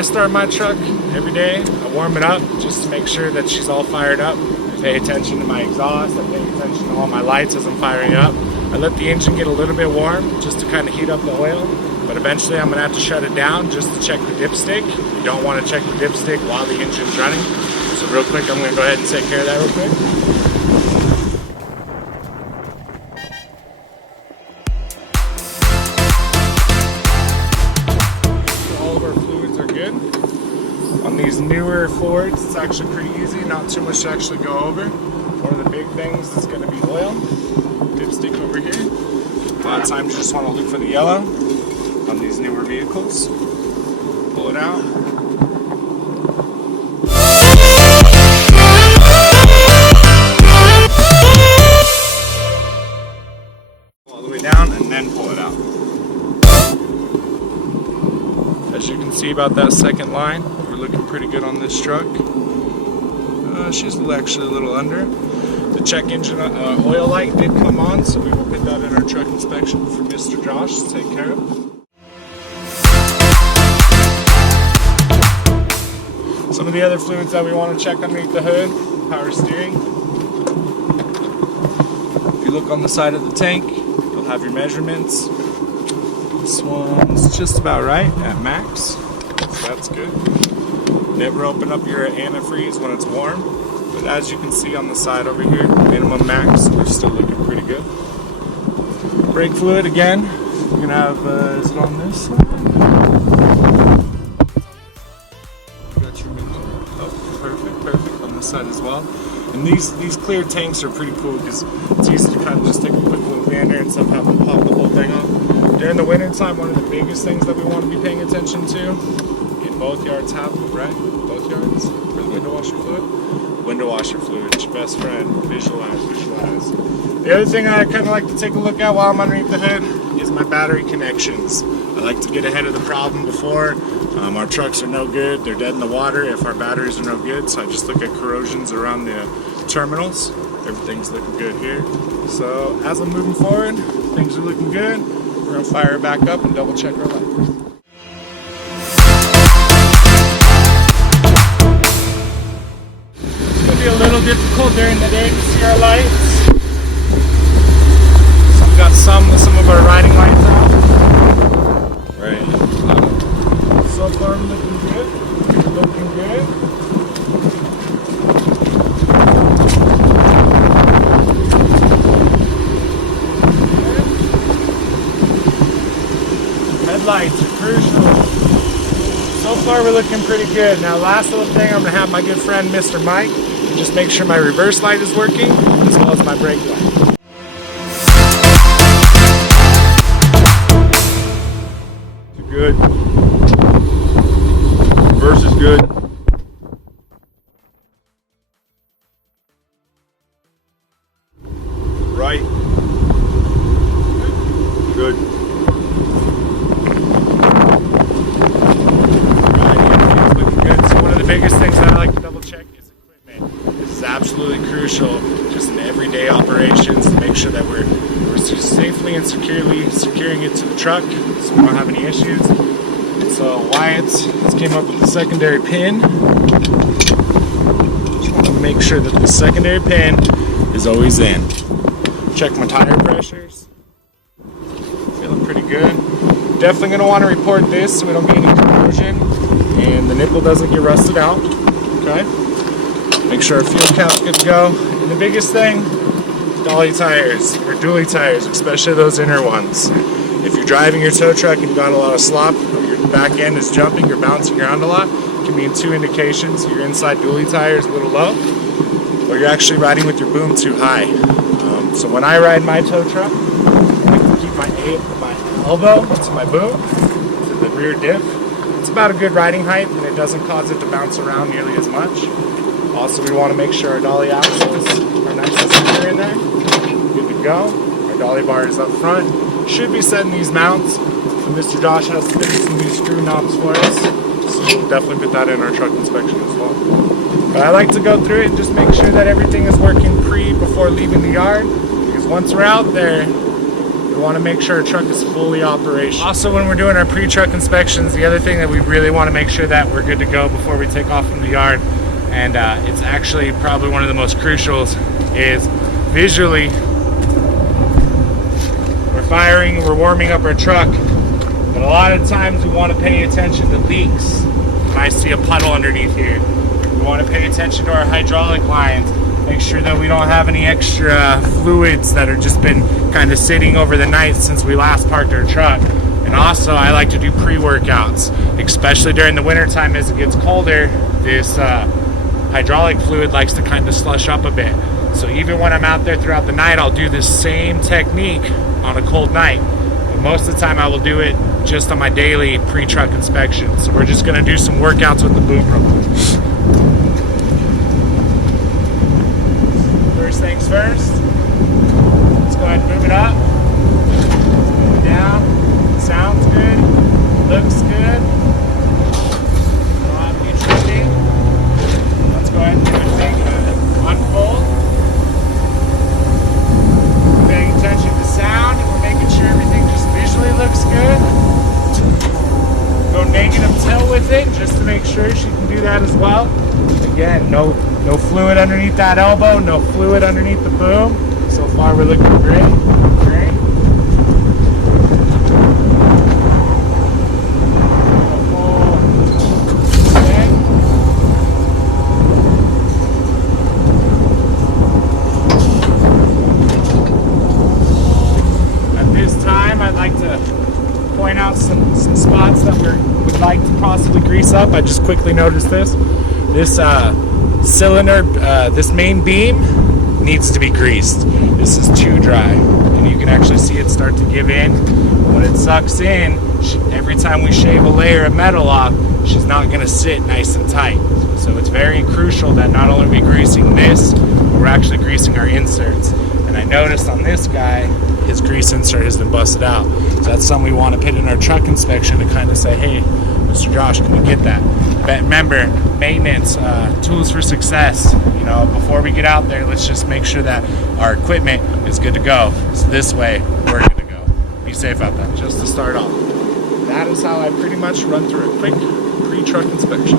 I start my truck every day, I warm it up just to make sure that she's all fired up. I pay attention to my exhaust, I pay attention to all my lights as I'm firing up. I let the engine get a little bit warm just to kind of heat up the oil, but eventually I'm gonna have to shut it down just to check the dipstick. You don't want to check the dipstick while the engine's running. So real quick, I'm gonna go ahead and take care of that real quick. On these newer Fords, it's actually pretty easy, not too much to actually go over. One of the big things is going to be oil. Dipstick over here. A lot of times you just want to look for the yellow on these newer vehicles. Pull it out. All the way down and then pull it out. As you can see about that second line, we're looking pretty good on this truck. She's actually a little under. The check engine oil light did come on, so we will put that in our truck inspection for Mr. Josh to take care of. Some of the other fluids that we want to check underneath the hood, power steering. If you look on the side of the tank, you'll have your measurements. This one's just about right at max, so that's good. Never open up your antifreeze when it's warm, but as you can see on the side over here, minimum max, we're still looking pretty good. Brake fluid again, we're gonna have, is it on this side? You got your minimum. Oh, perfect on this side as well. And these clear tanks are pretty cool because it's easy to kind of just take a quick little gander and somehow pop the whole thing off. During the winter time, one of the biggest things that we want to be paying attention to, in both yards have, right? Both yards for the window washer fluid. Window washer fluid, it's your best friend. Visualize. The other thing I kind of like to take a look at while I'm underneath the hood is my battery connections. I like to get ahead of the problem before. Our trucks are no good, they're dead in the water if our batteries are no good, so I just look at corrosions around the terminals. Everything's looking good here. So as I'm moving forward, things are looking good. We're going to fire it back up and double check our lights. It's going to be a little difficult during the day to see our lights. So I've got some of our riding lights out. Right. So far I'm looking good. Looking good. Headlights are crucial. So far we're looking pretty good. Now last little thing, I'm going to have my good friend Mr. Mike just make sure my reverse light is working as well as my brake light. Good. Reverse is good. Right. Good. Biggest things that I like to double check is equipment. This is absolutely crucial just in everyday operations to make sure that we're safely and securely securing it to the truck so we don't have any issues. So Wyatt came up with the secondary pin. Just want to make sure that the secondary pin is always in. Check my tire pressures. Feeling pretty good. Definitely going to want to report this so we don't get any corrosion and the nipple doesn't get rusted out. Okay. Make sure our fuel cap's good to go. And the biggest thing, dolly tires or dually tires, especially those inner ones. If you're driving your tow truck and you've got a lot of slop, or your back end is jumping, you're bouncing around a lot, it can mean two indications. Your inside dually tire is a little low, or you're actually riding with your boom too high. So when I ride my tow truck, I like to keep my elbow to my boom, to the rear diff. It's about a good riding height and it doesn't cause it to bounce around nearly as much. Also, we want to make sure our dolly axles are nice and secure in there. Good to go. Our dolly bar is up front. Should be setting these mounts. So Mr. Josh has to fit some new screw knobs for us. So we'll definitely put that in our truck inspection as well. But I like to go through it and just make sure that everything is working before leaving the yard. Because once we're out there, it We want to make sure our truck is fully operational. Also, when we're doing our pre-truck inspections, the other thing that we really want to make sure that we're good to go before we take off from the yard, and it's actually probably one of the most crucials, is visually. We're firing, we're warming up our truck, but a lot of times we want to pay attention to leaks. I see a puddle underneath here. We want to pay attention to our hydraulic lines. Make sure that we don't have any extra fluids that are just been kind of sitting over the night since we last parked our truck. And also, I like to do pre-workouts, especially during the winter time as it gets colder. This hydraulic fluid likes to kind of slush up a bit. So even when I'm out there throughout the night, I'll do this same technique on a cold night. But most of the time I will do it just on my daily pre-truck inspection. So we're just gonna do some workouts with the boom real quick. First things first, let's go ahead and boom it up. Boom it down. Sounds good, looks good. Not be tricky. Let's go ahead and do a thing unfold. Paying attention to sound, and we're making sure everything just visually looks good. Go negative tilt with it just to make sure she can do that as well. Again, no fluid underneath that elbow, no fluid underneath the boom. So far we're looking great. Great. Okay. At this time, I'd like to point out some spots that we would like to possibly grease up. I just quickly noticed this. This cylinder, this main beam needs to be greased. This is too dry, and you can actually see it start to give in. When it sucks in, every time we shave a layer of metal off, she's not going to sit nice and tight. So it's very crucial that not only are we greasing this, but we're actually greasing our inserts. And I noticed on this guy, his grease insert has been busted out. So that's something we want to put in our truck inspection to kind of say, hey, Mr. Josh, can we get that? But remember, maintenance, tools for success. You know, before we get out there, let's just make sure that our equipment is good to go. So this way, we're good to go. Be safe out there. Just to start off, that is how I pretty much run through a quick pre-truck inspection.